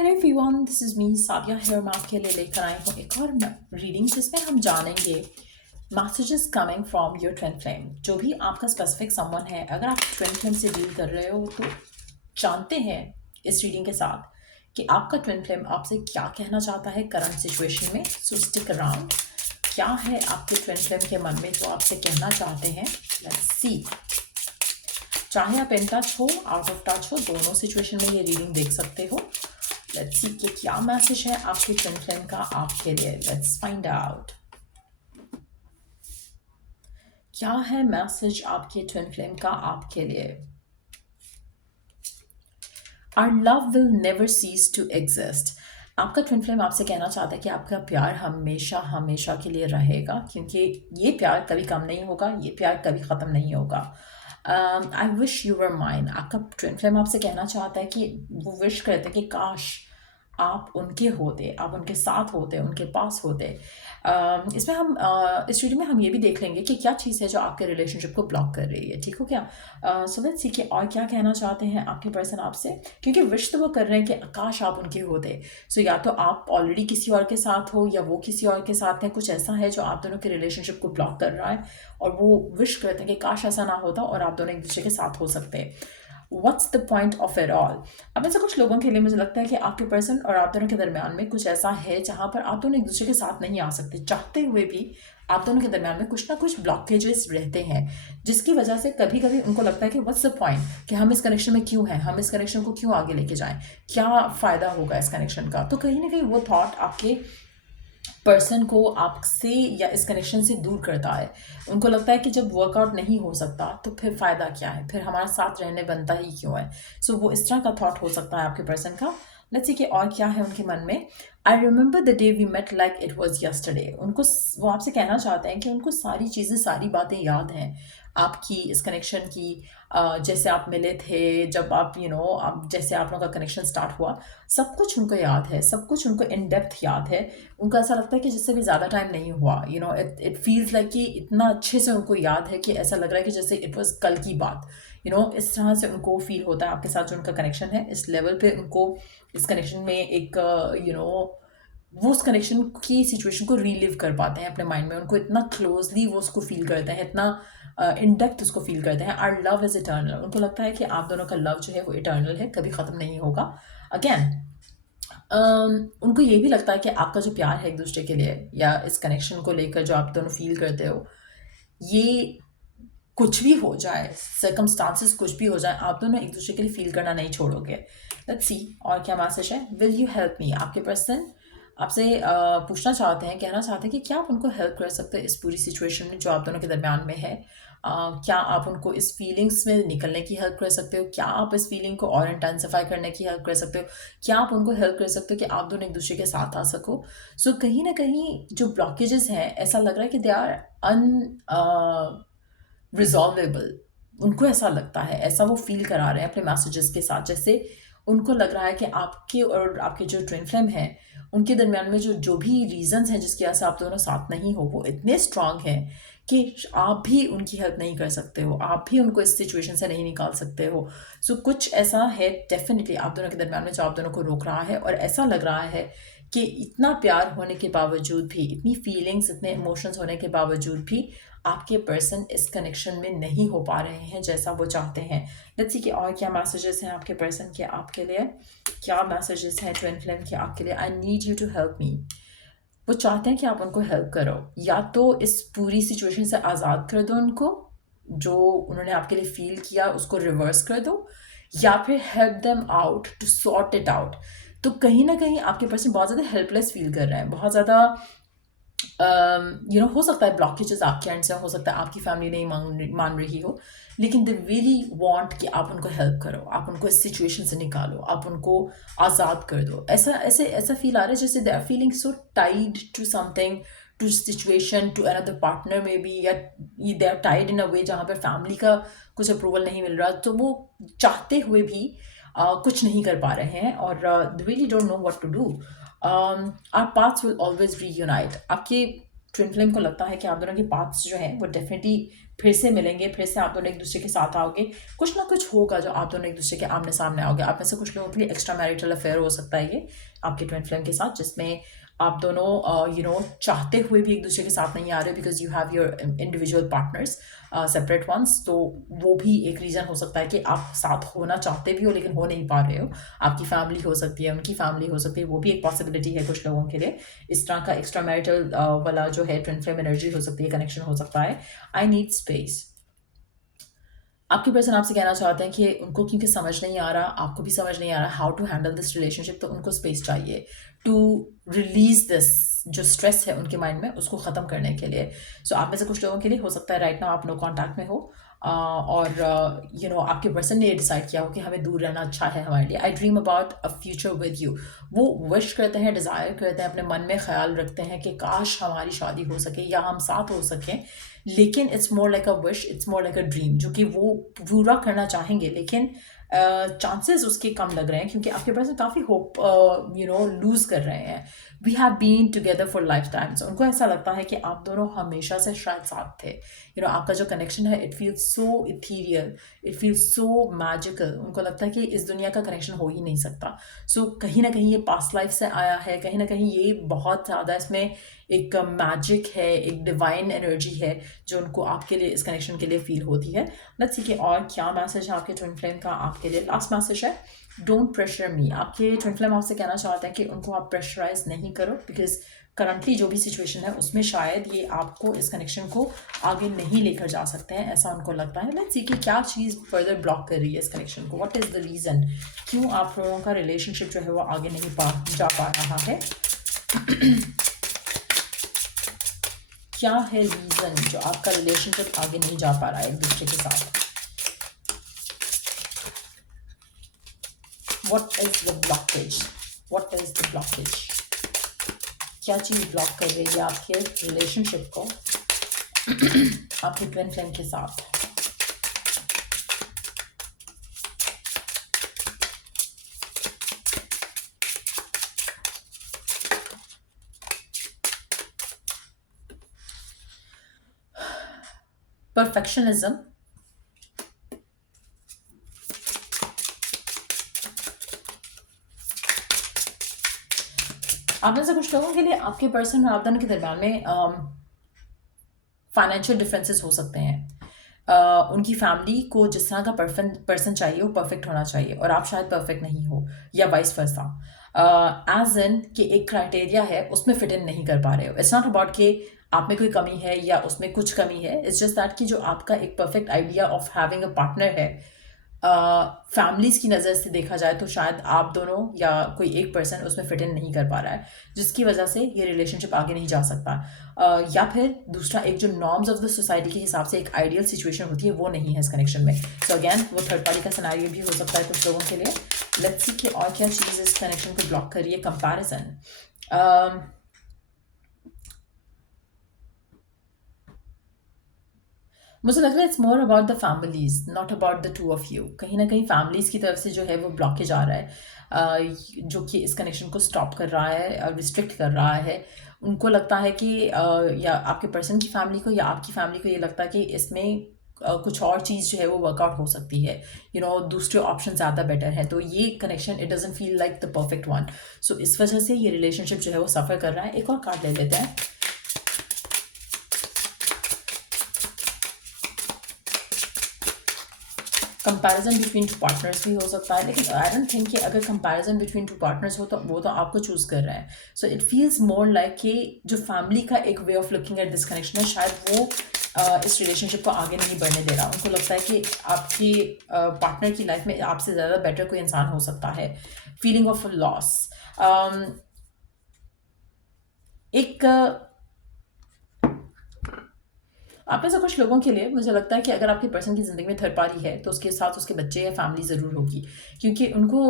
Hello everyone, this is me Sadia here. मैं आपके लिए लेकर आई हूँ एक और रीडिंग जिसमें हम जानेंगे messages coming from your twin flame. जो भी आपका स्पेसिफिक समवन है, अगर आप ट्विन फ्लेम से डील कर रहे हो तो जानते हैं इस रीडिंग के साथ कि आपका ट्विन फ्लेम आपसे क्या कहना चाहता है करंट सिचुएशन में। सो स्टिक अराउंड। क्या है आपके ट्विन फ्लेम के मन में जो आपसे कहना चाहते हैं, लेट्स सी। चाहे आप इन टच हो, आउट ऑफ टच हो, दोनों सिचुएशन में ये रीडिंग देख सकते हो। लेट्स सी कि क्या मैसेज है आपके ट्विन फ्लेम का आपके लिए। लेट्स फाइंड आउट क्या है मैसेज आपके ट्विन फ्लेम का आपके लिए। Our love will never cease to exist. आपका ट्विन फ्लेम आपसे कहना चाहता है कि आपका प्यार हमेशा हमेशा के लिए रहेगा, क्योंकि ये प्यार कभी कम नहीं होगा, ये प्यार कभी ख़त्म नहीं होगा। I wish you were mine. आपका ट्विन फ्लेम आपसे कहना चाहता है कि वो विश करते हैं कि काश आप उनके होते, आप उनके साथ होते, उनके पास होते। इसमें हम इस वीडियो में हम ये भी देख लेंगे कि क्या चीज़ है जो आपके रिलेशनशिप को ब्लॉक कर रही है। ठीक हो क्या? सो लेट्स सी कि और क्या कहना चाहते हैं आपके पर्सन आपसे, क्योंकि विश तो वो कर रहे हैं कि काश आप उनके होते। सो या तो आप ऑलरेडी किसी और के साथ हो या वो किसी और के साथ हैं। कुछ ऐसा है जो आप दोनों के रिलेशनशिप को ब्लॉक कर रहा है और वो विश करते हैं कि काश ऐसा ना होता और आप दोनों एक दूसरे के साथ हो सकते हैं। What's the point of it all? अब ऐसे कुछ लोगों के लिए मुझे लगता है कि आपके पर्सन और आप दोनों के दरमियान में कुछ ऐसा है जहां पर आप दोनों एक दूसरे के साथ नहीं आ सकते, चाहते हुए भी आप दोनों के दरमियान में कुछ ना कुछ ब्लॉकेजेस रहते हैं, जिसकी वजह से कभी कभी उनको लगता है कि व्हाट्स द पॉइंट, कि हम इस कनेक्शन में क्यों हैं, हम इस कनेक्शन को क्यों आगे लेके जाएं, क्या फ़ायदा होगा इस कनेक्शन का। तो कहीं ना कहीं वो थॉट आपके पर्सन को आपसे या इस कनेक्शन से दूर करता है। उनको लगता है कि जब वर्कआउट नहीं हो सकता तो फिर फ़ायदा क्या है, फिर हमारा साथ रहने बनता ही क्यों है। सो वो इस तरह का थॉट हो सकता है आपके पर्सन का। लेट्स सी कि और क्या है उनके मन में। I remember the day we met like it was yesterday. उनको वो आपसे कहना चाहते हैं कि उनको सारी चीज़ें, सारी बातें याद हैं आपकी इस कनेक्शन की। जैसे आप मिले थे, जब आप आप जैसे आप लोगों का कनेक्शन स्टार्ट हुआ, सब कुछ उनको याद है, सब कुछ उनको इन डेप्थ याद है। उनको ऐसा लगता है कि जिससे भी ज़्यादा टाइम नहीं हुआ। इट फील्स लाइक कि इतना अच्छे से उनको याद है कि ऐसा लग रहा है कि जैसे इट वॉज कल की बात। इस तरह से उनको फील होता है आपके साथ जो उनका कनेक्शन है। इस लेवल पे उनको इस कनेक्शन में एक वो उस कनेक्शन की सिचुएशन को रीलिव कर पाते हैं अपने माइंड में। उनको इतना क्लोजली वो उसको फील करते हैं, इतना इन डेप्थ उसको फील करते हैं। Our love is eternal. उनको लगता है कि आप दोनों का लव जो है वो इटर्नल है, कभी ख़त्म नहीं होगा। अगेन उनको ये भी लगता है कि आपका जो प्यार है एक दूसरे के लिए या इस कनेक्शन को लेकर जो आप दोनों फील करते हो, ये कुछ भी हो जाए, सर्कमस्टांसिस कुछ भी हो जाए, आप दोनों एक दूसरे के लिए फील करना नहीं छोड़ोगे। लेट्स सी और क्या मैसेज है। Will you help me? आपके पर्सन आपसे पूछना चाहते हैं, कहना चाहते हैं कि क्या आप उनको हेल्प कर सकते हैं इस पूरी सिचुएशन में जो आप दोनों के दरमियान में है। क्या आप उनको इस फीलिंग्स में निकलने की हेल्प कर सकते हो? क्या आप इस फीलिंग को और इंटेंसिफाई करने की हेल्प कर सकते हो? क्या आप उनको हेल्प कर सकते हो कि आप दोनों एक दूसरे के साथ आ सको? सो कहीं ना कहीं जो ब्लॉकेजेस हैं, ऐसा लग रहा है कि दे आर अन रिजॉल्वेबल। उनको ऐसा लगता है, ऐसा वो फील करा रहे हैं अपने मैसेजेस के साथ। जैसे उनको लग रहा है कि आपके और आपके जो ट्विन फ्लेम हैं, उनके दरमियान में जो जो भी रीजंस हैं जिसकी वजह से आप दोनों साथ नहीं हो, वो इतने स्ट्रांग हैं कि आप भी उनकी हेल्प नहीं कर सकते हो, आप भी उनको इस सिचुएशन से नहीं निकाल सकते हो। सो कुछ ऐसा है डेफिनेटली आप दोनों के दरमियान में जो आप दोनों को रोक रहा है। और ऐसा लग रहा है कि इतना प्यार होने के बावजूद भी, इतनी फीलिंग्स, इतने इमोशंस होने के बावजूद भी आपके पर्सन इस कनेक्शन में नहीं हो पा रहे हैं जैसा वो चाहते हैं। लेट्स सी कि और क्या मैसेजेस हैं आपके पर्सन के आपके लिए। क्या मैसेजेस हैं ट्विन फ्लेम के आपके लिए। I need you to help me. वो चाहते हैं कि आप उनको हेल्प करो, या तो इस पूरी सिचुएशन से आज़ाद कर दो उनको, जो उन्होंने आपके लिए फील किया उसको रिवर्स कर दो, या फिर help them out to sort it out. तो कहीं ना कहीं आपके पर्सन बहुत ज़्यादा हेल्पलेस फील कर रहे हैं, बहुत ज़्यादा हो सकता है ब्लॉकेजेस आपके एंड से, हो सकता है आपकी फैमिली नहीं मान रही हो, लेकिन दे रियली वांट कि आप उनको हेल्प करो, आप उनको इस सिचुएशन से निकालो, आप उनको आज़ाद कर दो। ऐसा फील आ रहा है जैसे they are feeling so tied to something, to situation, to another partner में भी, या दे आर टाइड इन अ वे जहाँ पर फैमिली का कुछ अप्रूवल नहीं मिल रहा, तो वो चाहते हुए भी कुछ नहीं कर पा रहे हैं और they really don't know what to do. Our paths will always reunite. आपके ट्विन फ्लेम को लगता है कि आप दोनों के पाथ्स जो हैं वो डेफिनेटली फिर से मिलेंगे, फिर से आप दोनों एक दूसरे के साथ आओगे, कुछ ना कुछ होगा जो आप दोनों एक दूसरे के आमने सामने आओगे। आप में से कुछ लोगों के लिए एक्स्ट्रा मैरिटल अफेयर हो सकता है ये आपके ट्विन फ्लेम के साथ, जिसमें आप दोनों चाहते हुए भी एक दूसरे के साथ नहीं आ रहे, because you have your individual partners, separate ones. तो वो भी एक रीज़न हो सकता है कि आप साथ होना चाहते भी हो लेकिन हो नहीं पा रहे हो। आपकी फैमिली हो सकती है, उनकी फैमिली हो सकती है, वो भी एक पॉसिबिलिटी है कुछ लोगों के लिए। इस तरह का एक्स्ट्रा मैरिटल वाला जो है ट्विन फ्लेम एनर्जी हो सकती है, कनेक्शन हो सकता है। I need space. आपकी पर्सन आपसे कहना चाहते हैं कि उनको क्योंकि समझ नहीं आ रहा, आपको भी समझ नहीं आ रहा how to handle this relationship, तो उनको स्पेस चाहिए टू रिलीज दिस जो स्ट्रेस है उनके माइंड में, उसको ख़त्म करने के लिए। सो आप में से कुछ लोगों के लिए हो सकता है राइट नाउ आप नो कॉन्टैक्ट में हो, और आपके पर्सन ने ये डिसाइड किया हो कि हमें दूर रहना अच्छा है हमारे लिए। आई dream about a future with you. वो विश करते हैं, डिज़ायर करते हैं, अपने मन में ख्याल रखते हैं कि काश हमारी शादी हो सके या हम साथ हो सकें, लेकिन it's more like a wish, it's more like a dream, जो कि वो पूरा करना चाहेंगे लेकिन चांसेस उसके कम लग रहे हैं क्योंकि आपके पास काफ़ी होप लूज़ कर रहे हैं। We have been together for lifetime. So उनको ऐसा लगता है कि आप दोनों हमेशा से शायद साथ थे। आपका जो कनेक्शन है it feels so ethereal, it feels so magical. उनको लगता है कि इस दुनिया का कनेक्शन हो ही नहीं सकता। सो कहीं ना कहीं ये पास्ट लाइफ से आया है, कहीं ना कहीं ये बहुत ज़्यादा इसमें एक मैजिक है, एक डिवाइन एनर्जी है जो उनको आपके लिए इस कनेक्शन के लिए फील होती है। लेट्स सी कि और क्या मैसेज है आपके ट्विन फ्लेम का आपके लिए। लास्ट मैसेज है, डोंट प्रेशर मी। आपके ट्विन फ्लेम आपसे कहना चाहते हैं कि उनको आप प्रेशराइज नहीं करो, बिकॉज करंटली जो भी सिचुएशन है उसमें शायद ये आपको इस कनेक्शन को आगे नहीं लेकर जा सकते हैं, ऐसा उनको लगता है। लेट्स सी कि क्या चीज़ फर्दर ब्लॉक कर रही है इस कनेक्शन को, व्हाट इज़ द रीज़न, क्यों आप लोगों का रिलेशनशिप जो है वो आगे नहीं जा पा रहा है। क्या है रीज़न जो आपका रिलेशनशिप आगे नहीं जा पा रहा है एक दूसरे के साथ। What is the blockage, what is the blockage, क्या चीज़ ब्लॉक कर रही है आपके रिलेशनशिप को आपके ट्विन फ्लेम के साथ। परफेक्शनिज्म, आप में से कुछ लोगों के लिए आपके पर्सन और आप दोनों के दरम्यान में फाइनेंशियल डिफरेंसेस हो सकते हैं। उनकी फैमिली को जिस तरह का पर्सन चाहिए वो परफेक्ट होना चाहिए और आप शायद परफेक्ट नहीं हो, या वाइस वर्सा। एज इन कि एक क्राइटेरिया है उसमें फिट इन नहीं कर पा रहे हो। इट्स नॉट अबाउट कि आप में कोई कमी है या उसमें कुछ कमी है, इट्स जस्ट दैट कि जो आपका एक perfect idea of having a partner है, फैमिलीज की नज़र से देखा जाए तो शायद आप दोनों या कोई एक पर्सन उसमें फिट इन नहीं कर पा रहा है, जिसकी वजह से ये रिलेशनशिप आगे नहीं जा सकता। या फिर दूसरा एक जो नॉर्म्स ऑफ द सोसाइटी के हिसाब से एक आइडियल सिचुएशन होती है वो नहीं है इस कनेक्शन में। सो अगैन वो थर्ड पार्टी का सिनेरियो भी हो सकता है कुछ लोगों के लिए। लेट्स सी कि और क्या चीज़ इस कनेक्शन को ब्लॉक कर रही है। कंपैरिजन, मुझे लग रहा है it's more about the families, not about the two of you. कहीं ना कहीं फैमिलीज की तरफ से जो है वो ब्लॉकेज आ रहा है, जो कि इस कनेक्शन को स्टॉप कर रहा है, रिस्ट्रिक्ट कर रहा है। उनको लगता है कि या आपके पर्सन की फैमिली को या आपकी फैमिली को ये लगता है कि इसमें कुछ और चीज़ जो है वो वर्कआउट हो सकती है, दूसरे ऑप्शन ज़्यादा बेटर है। तो ये connection it doesn't feel like the perfect one. So इस वजह से ये रिलेशनशिप जो है वो सफ़र कर रहा है। एक और कार्ड ले लेते हैं। कंपैरिजन बिटवीन टू पार्टनर्स भी हो सकता है, लेकिन आई डोंट थिंक कि अगर कंपैरिजन बिटवीन टू पार्टनर्स हो तो वो तो आपको चूज़ कर रहे हैं। So it feels more like कि जो फैमिली का एक way of looking at this connection है, शायद वो इस रिलेशनशिप को आगे नहीं बढ़ने दे रहा। उनको लगता है कि आपकी पार्टनर की लाइफ में आपसे ज़्यादा बेटर कोई इंसान हो सकता है। फीलिंग ऑफ लॉस, एक आप में से कुछ लोगों के लिए मुझे लगता है कि अगर आपके पर्सन की ज़िंदगी में थर्ड पार्टी है तो उसके साथ उसके बच्चे या फैमिली ज़रूर होगी, क्योंकि उनको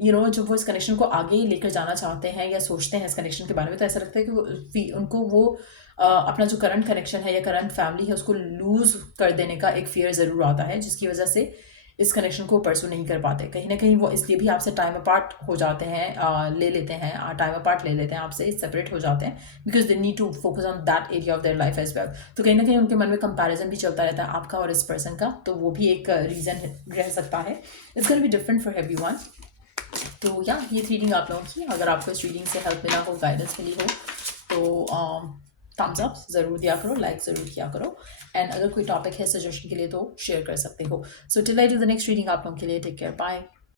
जब वो इस कनेक्शन को आगे लेकर जाना चाहते हैं या सोचते हैं इस कनेक्शन के बारे में, तो ऐसा लगता है कि उनको वो अपना जो करंट कनेक्शन है या करंट फैमिली है उसको लूज़ कर देने का एक फियर ज़रूर आता है, जिसकी वजह से इस कनेक्शन को परसू नहीं कर पाते, कहीं ना कहीं वो इसलिए भी आपसे टाइम अपार्ट हो जाते हैं, ले लेते हैं, टाइम अपार्ट ले लेते हैं आपसे, सेपरेट हो जाते हैं, because they need to focus on that area of their life as well. तो कहीं ना कहीं उनके मन में कंपैरिजन भी चलता रहता है आपका और इस पर्सन का, तो वो भी एक रीज़न रह सकता है। It's gonna be different for everyone. तो या ये रीडिंग आप लोगों की, अगर आपको इस रीडिंग से हेल्प मिला हो, गाइडेंस मिली हो, तो थम्स अप ज़रूर दिया करो, लाइक ज़रूर किया करो, एंड अगर कोई टॉपिक है सजेशन के लिए तो शेयर कर सकते हो। So till I do the next reading, आप लोगों के लिए टेक केयर, बाय।